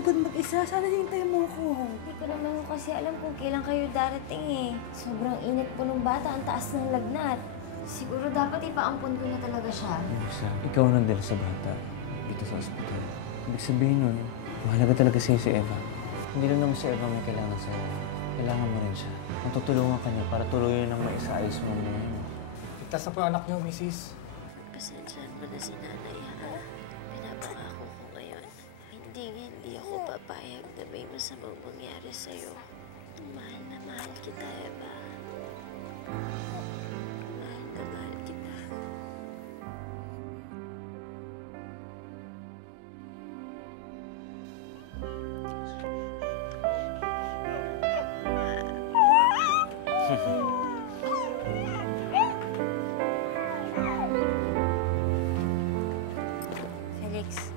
agad mag-isa. Sana hintayin mo ako. Hindi ko naman kasi alam kung kailan kayo darating eh. Sobrang init po nung bata, ang taas ng lagnat. Siguro dapat ipaampon ko na talaga siya. Elisa, ikaw ang nagdala sa bata dito sa ospital. Ibig sabihin nun, mahalaga talaga sa'yo si Eva. Hindi lang naman si Eva may kailangan sa'yo. Kailangan mo rin siya. Matutulungan ka niya para tuluyan ng maisaayos mo ang buhay mo. Ligtas na po ang anak niyo, Mrs. Pasensyahan mo na si nanay, ha? Pinapangako ko ngayon. Hindi ako papayag na may masamang mangyari sa'yo. Mahal na mahal kita, Eva. Mahal na mahal kita. Felix,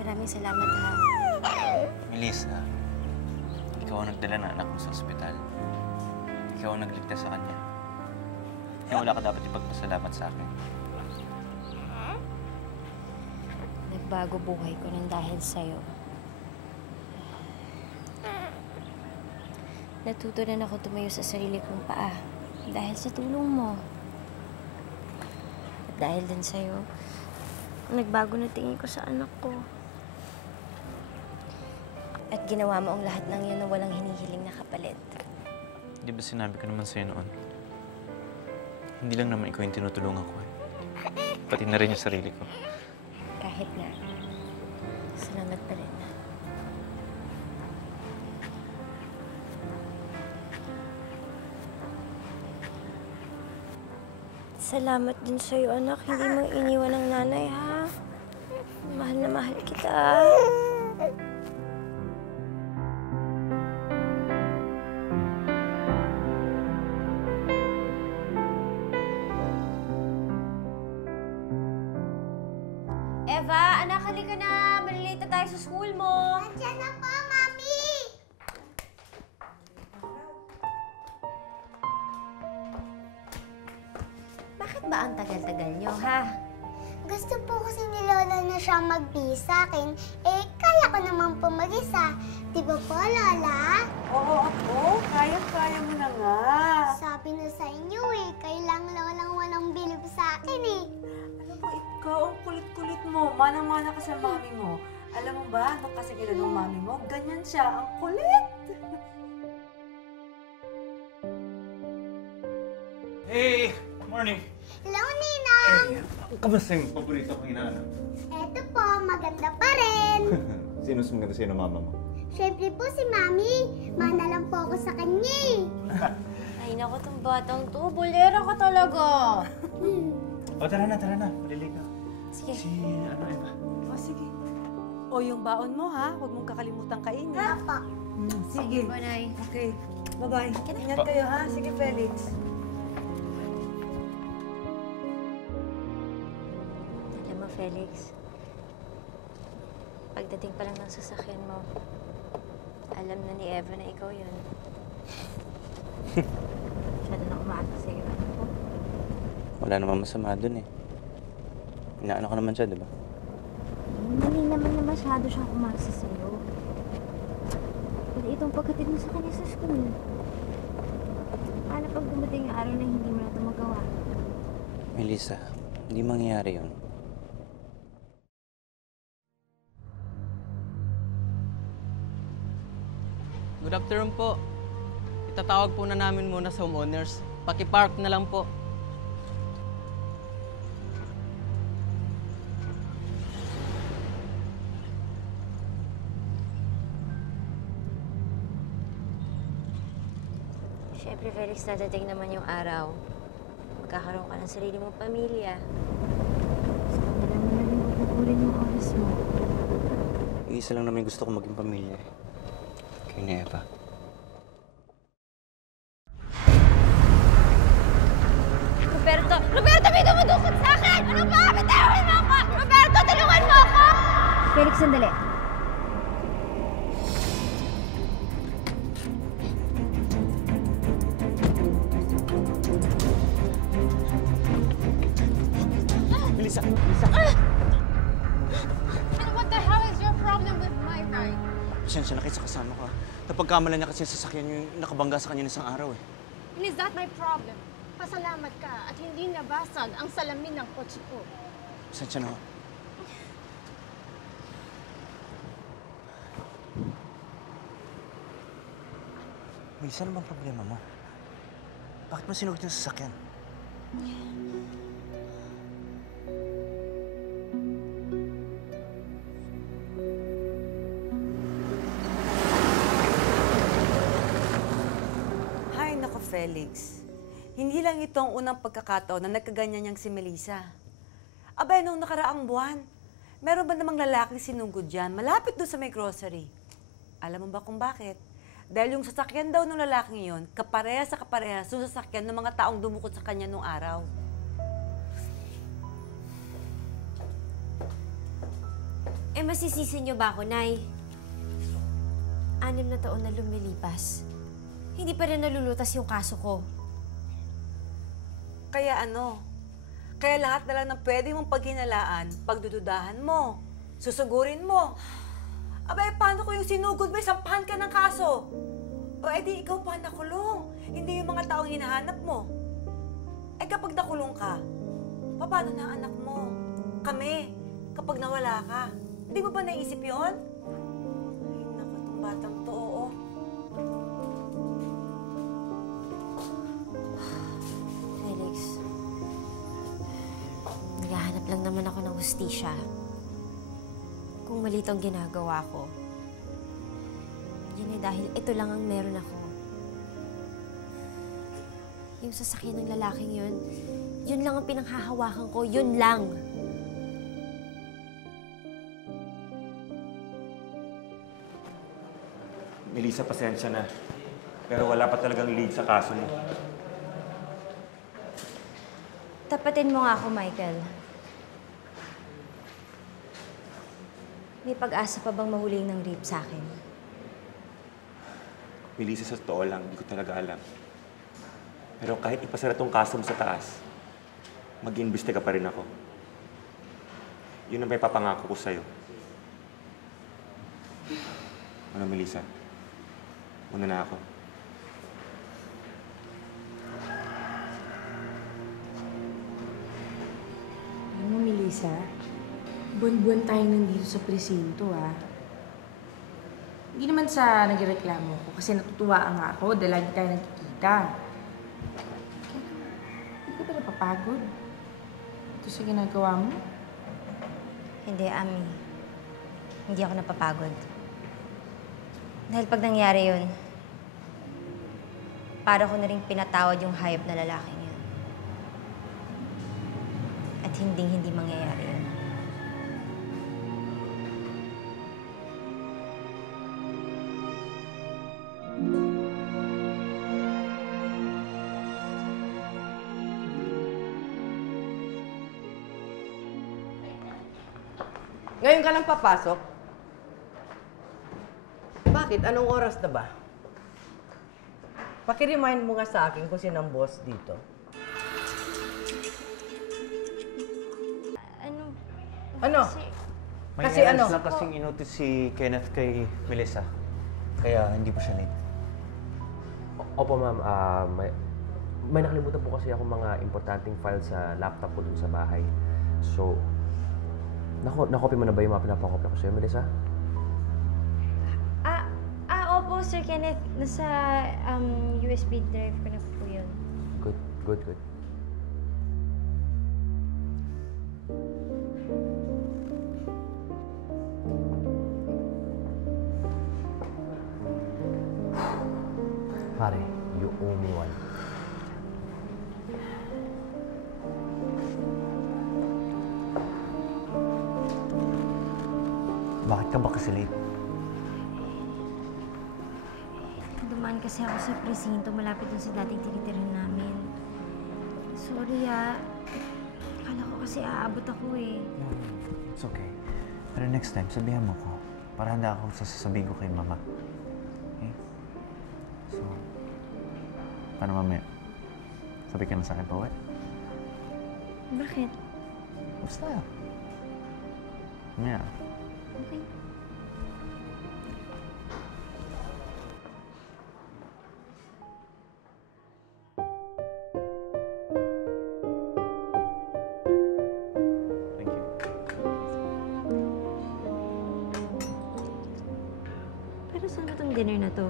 maraming salamat ha. Elisa, ikaw ang nagdala ng anak mo sa ospital. Ikaw ang nagligtas sa kanya. Kaya wala ka dapat ipagpasalamat sa akin. Nagbago buhay ko nang dahil sa'yo. Natuto rin ako tumayo sa sarili kong paa dahil sa tulong mo. At dahil din sa'yo, nagbago na tingin ko sa anak ko. At ginawa mo ang lahat ng yun na walang hinihiling na kapalit. Di ba sinabi ko naman sa'yo noon? Hindi lang naman ikaw yung tinutulungan ko eh. Pati na rin yung sarili ko. Kahit na, salamat pa rin. Salamat din sa'yo, anak. Hindi mo iniwan ng nanay, ha? Mahal na mahal kita. Eva, anak, halika na. Malilate na tayo sa school mo. Nandiyan na po, Mami! Bakit ba ang tagal-tagal nyo, ha? Gusto po kasi ni Lola na siya magbihis sa akin. Eh, kaya ko naman po mag-isa. Di ba po, Lola? Oo, ako. Kaya mo na nga. Sabi na sa inyo eh, kailang Lolang walang bilib sa akin eh. Alam mo, ikaw ang kulit-kulit mo. Mana-mana ka sa mami mo. Alam mo ba, nung kasi ng mami mo, ganyan siya. Ang kulit! Hey! Morning! Hello, Ninang! Kamusta yung paborito kong inaanak? Eto po, maganda pa rin. Sino mas maganda sa'yo ng mama mo? Siyempre po si Mami. Mana lang po ako sa kanya eh. Ay, naku, tong batang to. Bolera ka talaga. O, tara na. Malili ka. Sige. Si, Eva? O, sige. O, yung baon mo, ha? Huwag mong kakalimutan kainin. Opo. Sige. Nay. Okay. Bye-bye. Ingat kayo, ha? Sige, Felix. Alam mo, Felix, pagdating pa lang ng sasakyan mo, alam na ni Eva na ikaw yun. Siya na umaata sa'yo. Ano po? Wala namang masama dun eh. Inaano ka naman siya, di ba? Hindi naman na masyado siyang umasa sa'yo. Pati itong pagkatid mo sa kanya sa school. Paano pag dumating yung araw na hindi mo na ito magawa? Melissa, hindi mangyayari yun. Good afternoon po. Itatawag po na namin muna sa homeowners. Paki-park na lang po. Siyempre, Felix, dadating naman yung araw. Magkakaroon ka ng sarili mong pamilya. Gusto ko na lang rin magpapulin yung oras mo. Iisa lang naman gusto ko maging pamilya. Kayo ni Eva. Roberto! Roberto, may dumudukot sa akin! Ano ba? Bitawan mo ako! Roberto, tulungan mo ako! Felix, sandali. Melissa! Melissa! And what the hell is your problem with my Pasensya na kayo sa kasama ko. Napagkamalan niya kasi sasakyan yung nakabangga sa kanya isang araw eh. And is that my problem? Pasalamat ka at hindi nabasag ang salamin ng kotse ko. Pasensya na ho. Melissa, ano bang problema mo? Bakit mo sinugod yung sasakyan? Hay, nako Felix. Hindi lang ito ang unang pagkakataon na nagkaganyan niyang si Melissa. Abay, nung nakaraang buwan, meron ba namang lalaking sinugod dyan, malapit doon sa may grocery? Alam mo ba kung bakit? Dahil yung sasakyan daw ng lalaking yon, kaparehas sa kaparehas yung sasakyan ng mga taong dumukot sa kanya nung araw. Eh, masisisi niyo ba ako, Nay? 6 na taon na lumilipas. Hindi pa rin nalulutas yung kaso ko. Kaya ano? Kaya lahat na lang ng pwede mong paghinalaan, pagdududahan mo, susugurin mo. Abay, paano kung yung sinugod mo, sampahan ka ng kaso? O edi ikaw pa nakulong, hindi yung mga taong hinahanap mo. Eh kapag nakulong ka, paano na ang anak mo? Kami, kapag nawala ka. Hindi mo ba naisip yun? Ay, naku, itong batang to, oo. Felix, naghahanap lang naman ako ng hustisya. Kung mali itong ginagawa ko, yun eh dahil ito lang ang meron ako. Yung sasakyan ng lalaking yun lang ang pinanghahawakan ko, yun lang. Melissa, pasensya na. Pero wala pa talagang lead sa kaso mo. Tapatin mo nga ako, Michael. May pag-asa pa bang mahuling ng rape sa akin? Melissa, sa totoo lang, hindi ko talaga alam. Pero kahit ipasara tong kaso mo sa taas, mag-iimbestiga pa rin ako. Yun ang may papangako ko sa'yo. Ano, Melissa? Una na ako. Alam mo, Melissa, buwan-buwan tayo nandito sa presinto, ah. Hindi naman sa nagreklamo ko kasi natutuwa nga ako dahil lagi tayo nagkikita. Hindi ka ba napapagod? Ito sa ginagawa mo? Hindi, Ami. Hindi ako napapagod. Dahil pag nangyari yun, para ko na rin pinatawad yung hayop na lalaking yun. At hindi mangyayari yun. Ngayon ka lang papasok? Bakit? Anong oras na ba? Paki-remind mo nga sa akin kung sino ang boss dito. Ano? May Kasi errands ano? lang kasing inotis si Kenneth kay Melissa. Kaya hindi pa siya late. Opo, ma'am. May nakalimutan po kasi ako mga importanteng file sa laptop ko dun sa bahay. So, nakopy mo na ba yung mga pinapakopya ko sa'yo, Melissa? Opo, Sir Kenneth. Nasa USB drive ko na po yun. Good. Pare, you owe me one. Bakit ka ba kasi late? Dumaan kasi ako sa presinto malapit dun sa dating tinitirahan namin. Sorry, Akala ko kasi aabot ako eh. It's okay. Pero next time, sabihan mo ko. Para handa ako sa sasabihin ko kay Mama. Okay? So, paano mamaya? Sabi ka na sa akin pa, what? Bakit? Basta. Mamaya. Okay. Para saan ba tong dinner na to?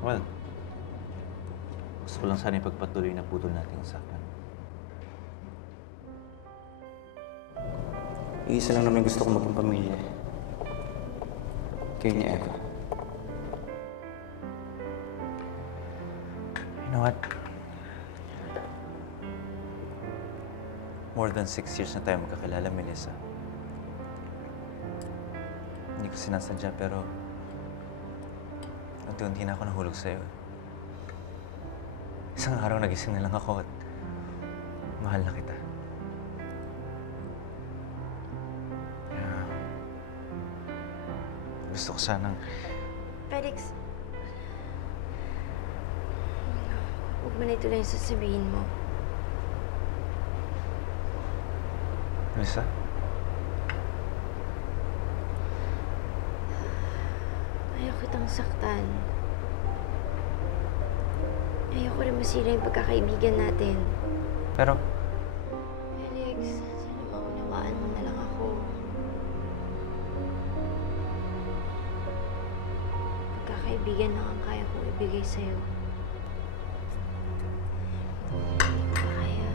Well, gusto ko lang sana ipagpatuloy na putol natin sa akin. Iisa lang naman gusto ko maging pamilya. Kayo ni Eva. You know what? More than 6 years na tayo magkakilala, Melissa. Hindi ko sinasadya, pero unti-unti na ako nahulog sa'yo. Isang araw nagising na lang ako at mahal na kita. Kaya gusto ko sanang... Felix, huwag mo na ituloy yung sasabihin mo. Melissa? Ayaw kitang saktan. Ayaw ko rin masira yung pagkakaibigan natin. Pero... Felix, sana maunawaan mo na lang ako. Pagkakaibigan lang ang kaya kong ibigay sa'yo. Hindi ko pa kaya.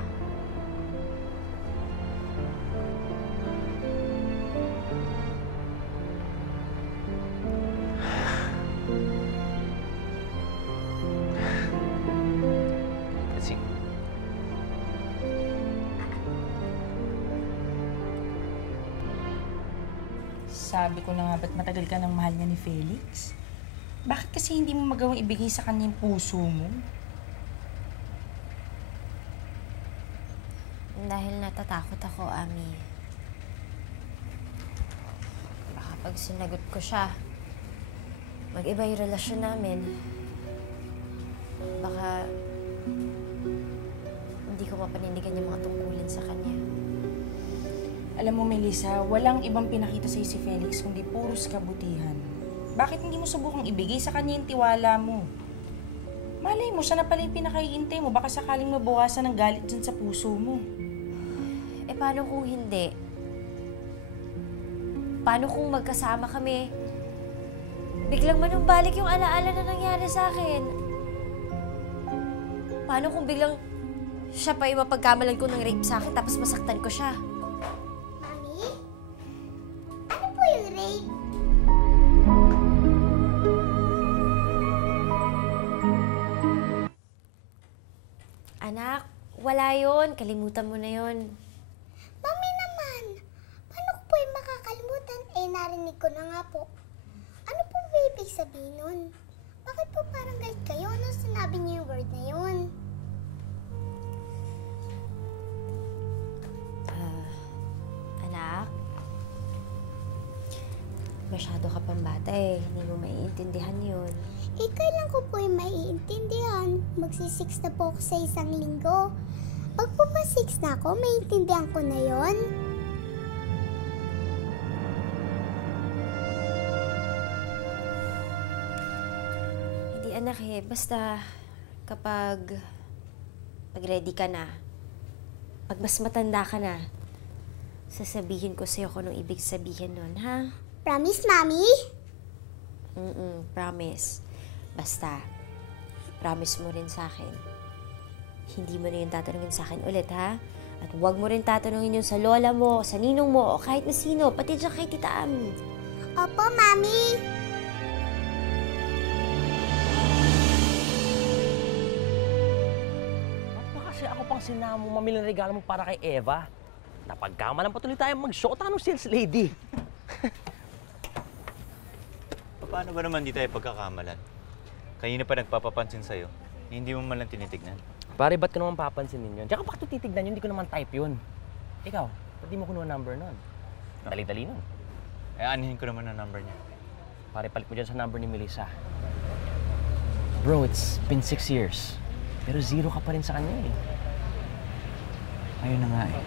Kasi... Sabi ko na nga ba't matagal ka ng mahal niya ni Felix? Bakit kasi hindi mo magawang ibigay sa kanya yung puso mo? Dahil natatakot ako, Ami. Baka pag sinagot ko siya, mag-iba yung relasyon namin. Baka hindi ko mapanindigan yung mga tungkulin sa kanya. Alam mo, Melissa, walang ibang pinakita sa'yo si Felix kundi puros kabutihan. Bakit hindi mo subukang ibigay sa kanya yung tiwala mo? Malay mo, siya na pala yung pinakaiintay mo. Baka sakaling mabawasan ng galit dyan sa puso mo. Eh, paano kung hindi? Paano kung magkasama kami? Biglang manumbalik yung alaala na nangyari sa akin. Paano kung biglang siya pa yung mapagkamalan ko ng rape sa akin tapos masaktan ko siya? Mami? Ano po yung rape? Anak, wala yon. Kalimutan mo na yon. Mami naman, paano ko po yung makakalimutan? Eh, narinig ko na nga po. Ano po ba ibig sabihin nun? Bakit po parang galit kayo nung sinabi niyo yung word na yun? Anak, masyado ka pang bata eh. Hindi mo maiintindihan yun. Eh, kailan ko po yung maiintindihan? Magsi-6 na po ako sa isang linggo. Pag po ba 6 na ako, maiintindihan ko na yon. Hindi anak eh. Basta kapag ready ka na, pag mas matanda ka na, sasabihin ko sa'yo kung anong ibig sabihin nun, ha? Promise, Mami? Promise. Basta, promise mo rin sa akin. Hindi mo na yung tatanungin sa akin ulit, ha? At huwag mo rin tatanungin yung sa lola mo, sa ninong mo, o kahit na sino, pati dyan kay Tita Ami. Opo, Mami. Ba't ba kasi ako pang sinama mo mamili ng regalo mo para kay Eva? Napagkamalan pa tuloy tayo mag-shota ng sales lady. Paano ba naman di tayo pagkakamalan? Kanina pa nagpapapansin sa'yo. Hindi mo man lang tinitignan. Pare, ba't ko naman papansinin yun? Tsaka bakit ito titignan yun? Hindi ko naman type yun. Ikaw, ba't di mo kunuha number nun? Dali-dali nun. Eh, anihin ko naman ang number niya. Pare, palit mo dyan sa number ni Melissa. Bro, it's been 6 years. Pero 0 ka pa rin sa kanya eh. Ayun na nga eh.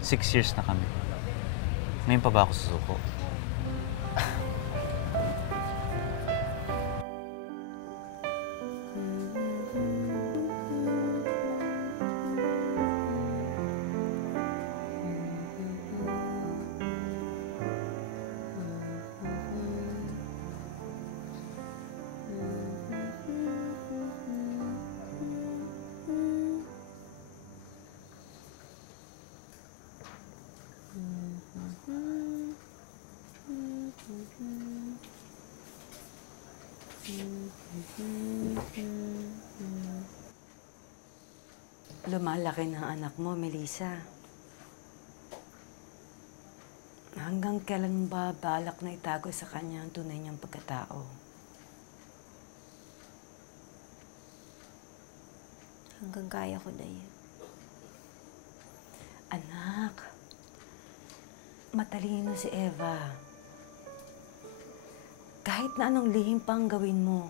6 years na kami. Ngayon pa ba ako susuko? lumalaki ng anak mo, Melissa. Hanggang kailan ba balak na itago sa kanya ang tunay niyang pagkatao? Hanggang kaya ko na yan. Anak, matalino si Eva. Kahit na anong lihim pang gawin mo,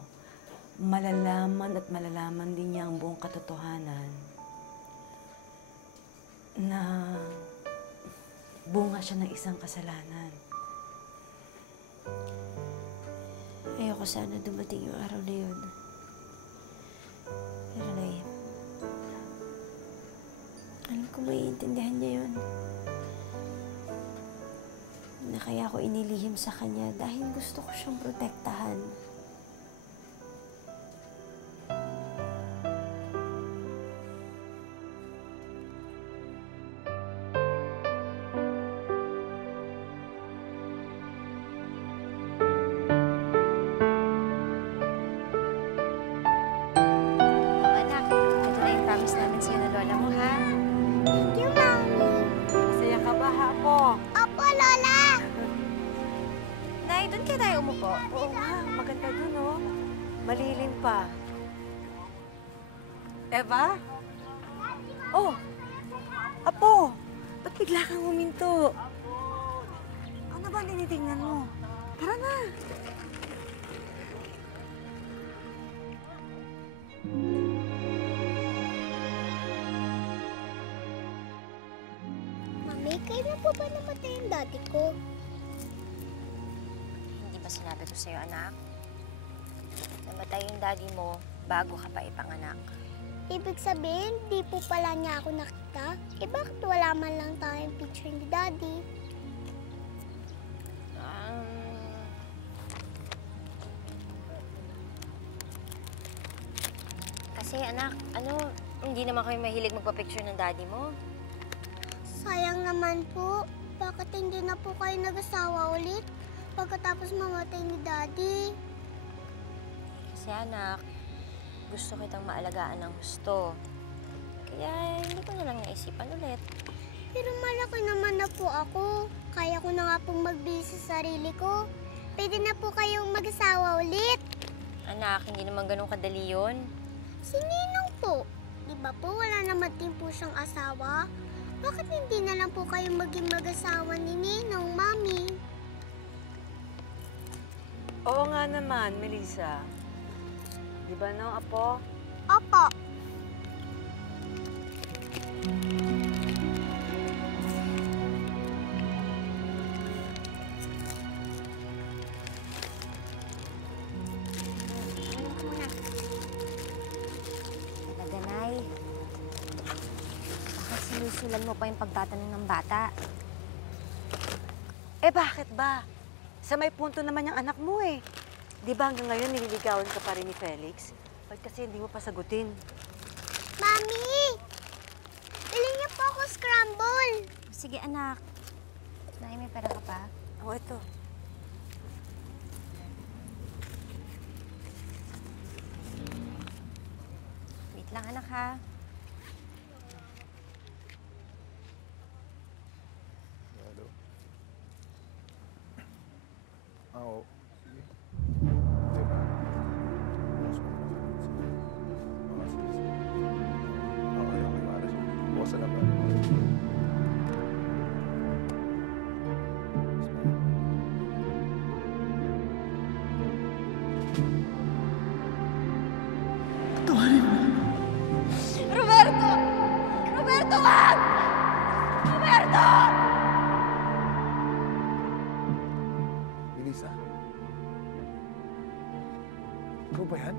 malalaman at malalaman din niya ang buong katotohanan na bunga siya ng isang kasalanan. Ayoko sana dumating yung araw na yun. Pero Nay, alam ko maiintindihan niya yun. Na kaya ako inilihim sa kanya dahil gusto ko siyang protektahan. Malilim pa. Eva? Oh! Apo! Ba't bigla kang huminto? Ano ba tinitingnan mo? Tara na! Mami, kailan po ba namatay ang daddy ko? Hindi ba sinabi ko sa'yo, anak? Namatay yung daddy mo bago ka pa ipanganak. Ibig sabihin, di po pala niya ako nakita? Eh bakit wala man lang tayong picture ni daddy? Kasi anak, hindi naman kayo mahilig magpa-picture ng daddy mo. Sayang naman po. Bakit hindi na po kayo nag-asawa ulit pagkatapos mamatay ni daddy? Kasi anak, gusto kitang maalagaan ng gusto. Kaya hindi ko na lang naisipan ulit. Pero malaki naman na po ako. Kaya ko na nga pong magbili sa sarili ko. Pwede na po kayong mag-asawa ulit. Anak, hindi naman ganun kadali yun. Si Ninong po. Di ba po wala naman din po siyang asawa? Bakit hindi na lang po kayo maging mag-asawa ni Ninong, Mami? Oo nga naman, Melissa. Di ba no, Apo? Opo. Naganay, bakit sinusulan mo pa yung pagtatanong ng bata? Eh bakit ba? Sa may punto naman yung anak mo eh. Di ba hanggang ngayon nililigawan ka pa rin ni Felix? Ba't kasi hindi mo pa sagutin? Mami! Bili niyo po ako scramble! Sige anak. Nay, may pera ka pa? Oo, ito. Wait lang anak ha. Hello. Oo. Sige. Di ba? Bukas mo na. Oo, sige, sige. Okay, Mara. Sige. Bukas na ba? Roberto! Roberto, wag! Roberto! Melissa? Ikaw ba yan?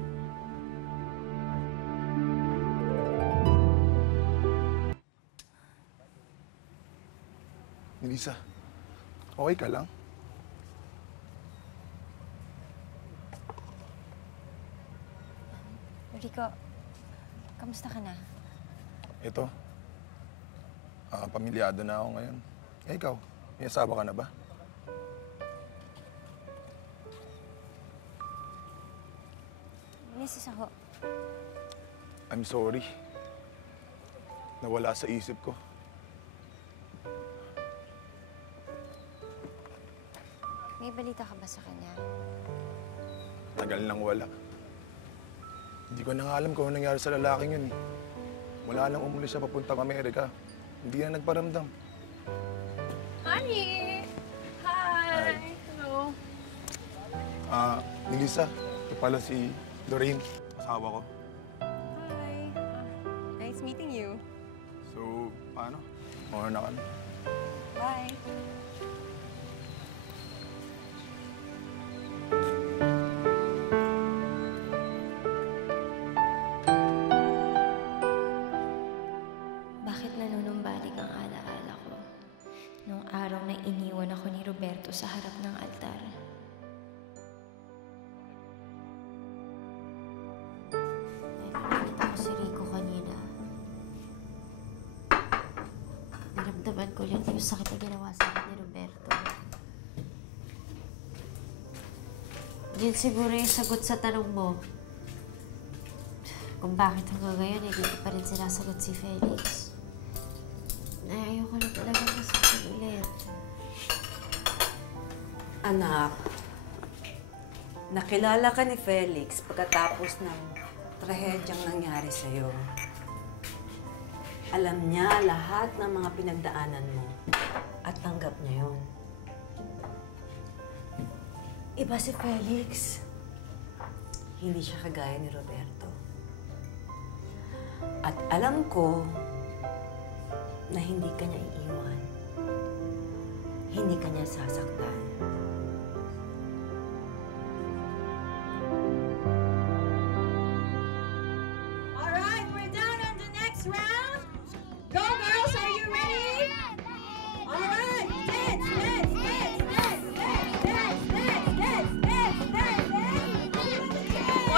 Melissa, okay ka lang? Rico, kamusta ka na? Ito. Pamilyado na ako ngayon. Eh, ikaw, may asawa ka na ba? Misis ako. I'm sorry. nawala sa isip ko. May balita ka ba sa kanya? Tagal nang wala. Hindi ko na nga alam kung ano nangyari sa lalaking yun eh. Mula nang umulis siya papuntang Amerika, hindi na nagparamdam. Honey! Hi! Hello. Melissa, ito pala si Lorraine, asawa ko. Hi. Nice meeting you. So, paano? Mauna na kami. Bye. Bakit nanunumbalik ang alaala ko nung araw na iniwan ako ni Roberto sa harap ng altar? Nakita ko si Rico kanina. Naramdaman ko yun yung sakit na ginawa sa akin ni Roberto. Yun siguro yung sagot sa tanong mo. Kung bakit hanggang ngayon hindi ko pa rin sinasagot si Felix. Ayoko na talaga masakit ulit. Anak, nakilala ka ni Felix pagkatapos ng trahedyang nangyari sa'yo. Alam niya lahat ng mga pinagdaanan mo at tanggap niya yun. Iba si Felix. Hindi siya kagaya ni Roberto. At alam ko na hindi ka niya iiwan. Hindi ka niya sasaktan. Alright, we're done on the next round. Go girls, are you ready? Alright, dance, dance, dance, dance, dance, dance, dance, dance, dance, dance, dance.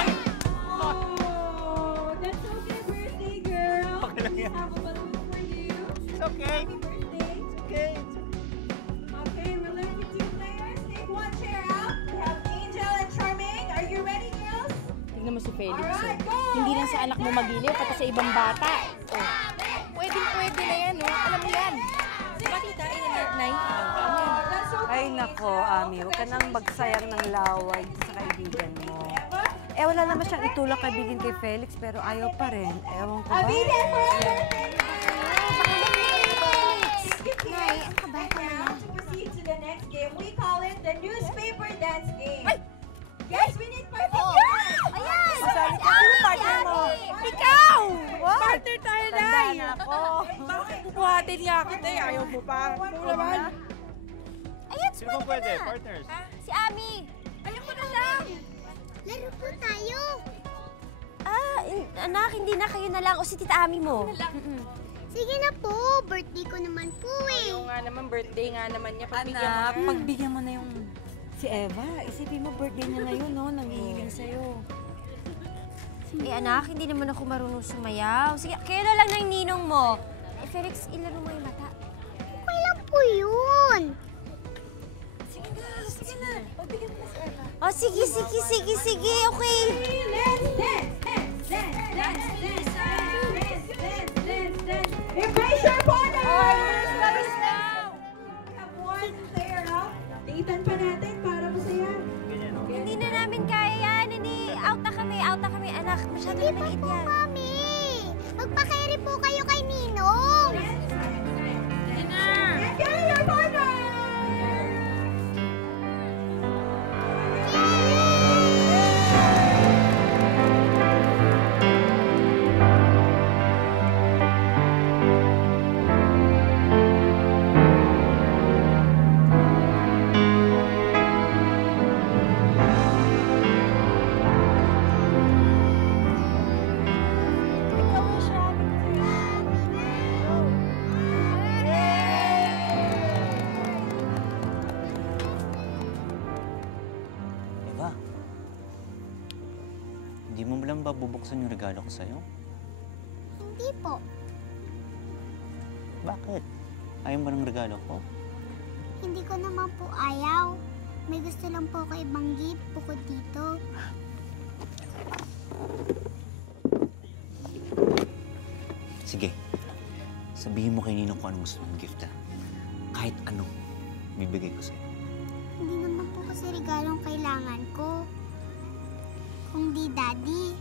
Oh, that's okay, birthday girl. Okay lang yan. We have a balloon for you. It's okay. Happy birthday. It's okay. Okay, we're left with 2 players. Take 1 chair out. We have Angel and Charmaine. Are you ready, girls? Tingnan mo si Felix. Alright, Oh. go! Hindi lang sa anak mo magiliw, pati sa ibang bata. Oh. Pwede na yan, oh. Alam mo yan. Bakita, Nay. Ay nako, Ami, huwag ka nang magsayang ng laway sa kaibigan mo. Eh, wala naman siyang itulak kaibigan kay Felix, pero ayaw pa rin. Ewan ko ba? Nay, ang kabata naman. To proceed to the next game, we call it the newspaper dance game. Guys, we need participants. Ayan! Masali ka, sino partner mo? Ikaw! What? Partner tayo, Nay! Tanda na ako. Bakit bubuhatin nga kita eh? Ayaw mo pa. Oo naman. Ayan, Sino bang pwede? Partners? Si Ami. Ayaw ko na lang. Laro po tayo. Anak, hindi na kayo na lang. O si Tita Ami mo. Sige na po, birthday ko naman po eh. Oo nga naman, birthday nga naman niya. Pagbigyan Anak, mo. pagbigyan mo na yung si Eva. Isipin mo, birthday niya ngayon, no? Nangihiling sa'yo. Eh anak, hindi naman ako marunong sumayaw. Sige, kayo na lang ng ninong mo. Eh Felix, ilaro mo yung mata. Okay lang po yun. Sige na. Pagbigyan mo na si Eva. Oh, sige. Okay. Let's dance, dance, dance, dance, dance, dance, dance, dance, dance. Embrace your partners! We have 1 player out. Tingnan pa natin para masaya. Hindi na namin kaya yan. Hindi, out na kami, anak. Masyado na maliit yan. Mami, magpa-carry po kayo kay Ninong. Enjoy your partner! Eva, hindi mo lang ba bubuksan yung regalo ko sa'yo? Hindi po. Bakit? Ayaw mo ng regalo ko? Hindi ko naman po ayaw. May gusto lang po ako ibang gift bukod dito. Sige, Sabihin mo kay Ninong kung anong gusto mong gift, ha? Kahit ano, bibigay ko sa'yo. Hindi naman po kasi regalong kailangan ko. Kung di Daddy.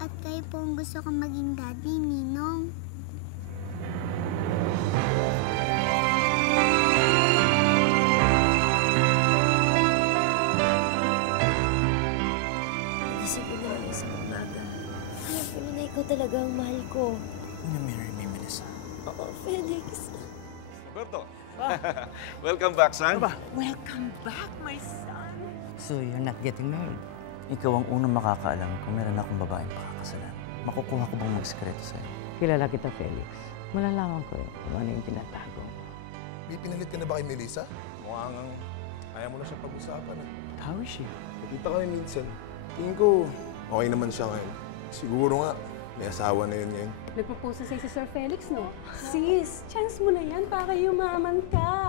At kayo po ang gusto kong maging Daddy, Ninong. Nagising ko na lang isang umaga. Alam ko na ikaw talaga ang mahal ko. Minamarry me, Melissa. Oo, Felix. Roberto, welcome back, son. Welcome back, my son. So you're not getting married? Ikaw ang unang makakaalam kung meron akong babaeng pakakasalan. Makukuha ko bang magsikreto sa'yo? Kilala kita, Felix. Malalaman ko kung ano yung tinatago mo. May pinalit ka na ba kay Melissa? Mukhang ayaw mo na siya pag-usapan. How is she? Nakita kami minsan. Tingin ko, okay naman siya ngayon. Siguro nga, may asawa na yun ngayon. Nagpropose sa'yo si Sir Felix, no? Sis, chance mo na yan para yumaman ka.